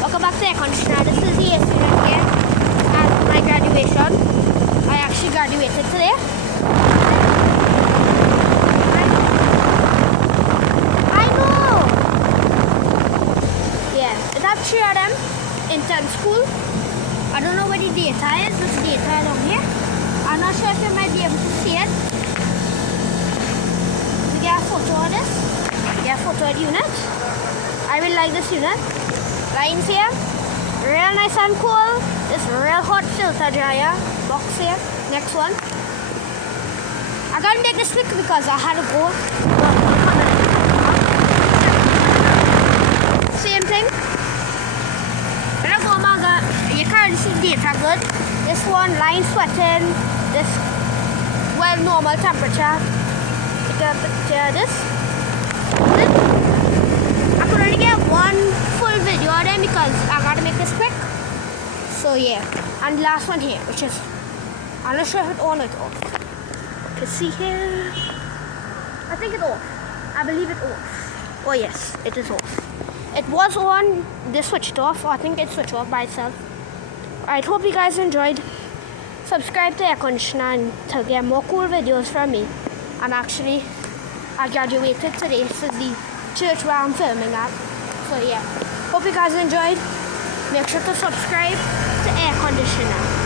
Welcome back to air conditioner. This is the AC unit here at my graduation. I actually graduated today. I know! Yeah, it had 3 of them in 10 school. I don't know where the data is. This data along here. I'm not sure if you might be able to see it. We get a photo of this. We get a photo of the unit. I really like this unit. Lines here, real nice and cool. This real hot filter dryer box here. Next one. I gotta make this quick because I had to go. Same thing. When I go manga, you can't see data good. This one line sweating. This well normal temperature. You can picture this. I could only get one full video of them because I gotta make this quick. So yeah, and the last one here, which is, I'm not sure if it's on or off. You can see here, I think it's off. I believe it's off. Oh yes, it is off. It was on, they switched off, or I think it switched off by itself. Alright, hope you guys enjoyed. Subscribe to Air Conditioner and to get more cool videos from me. I graduated today. This is the church where I'm filming at. So yeah, hope you guys enjoyed. Make sure to subscribe to Air Conditioner.